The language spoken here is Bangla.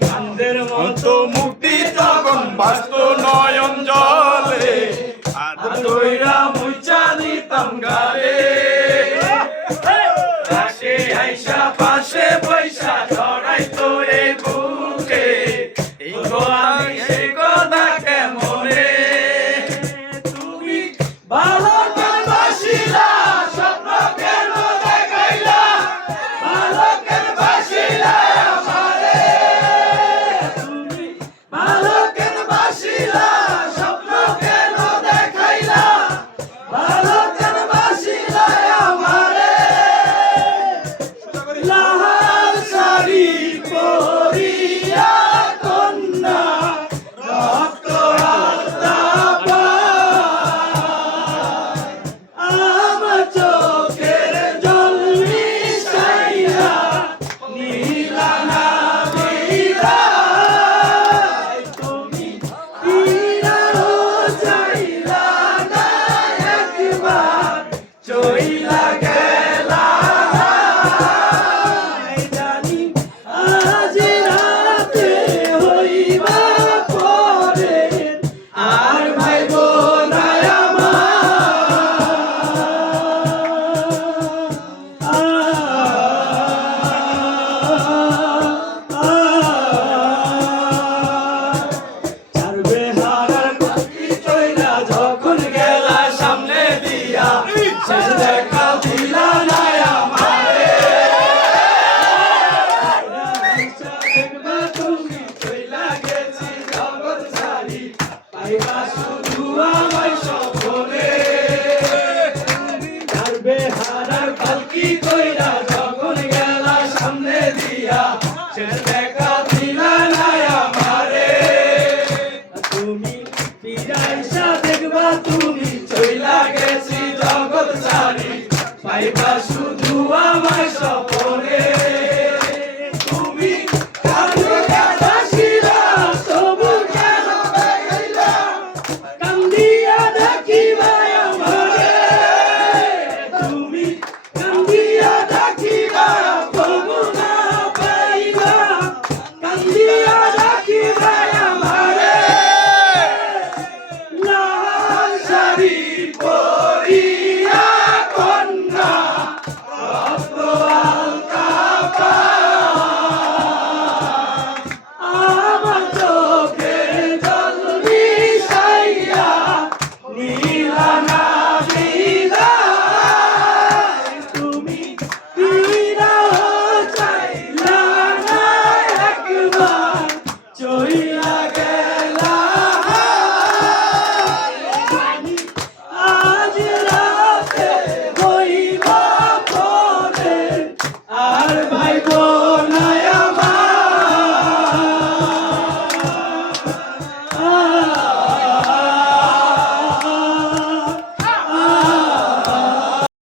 চাঁদের মতো মুক্তি তখন বাস্ত নয়ন জলে। আর Allah.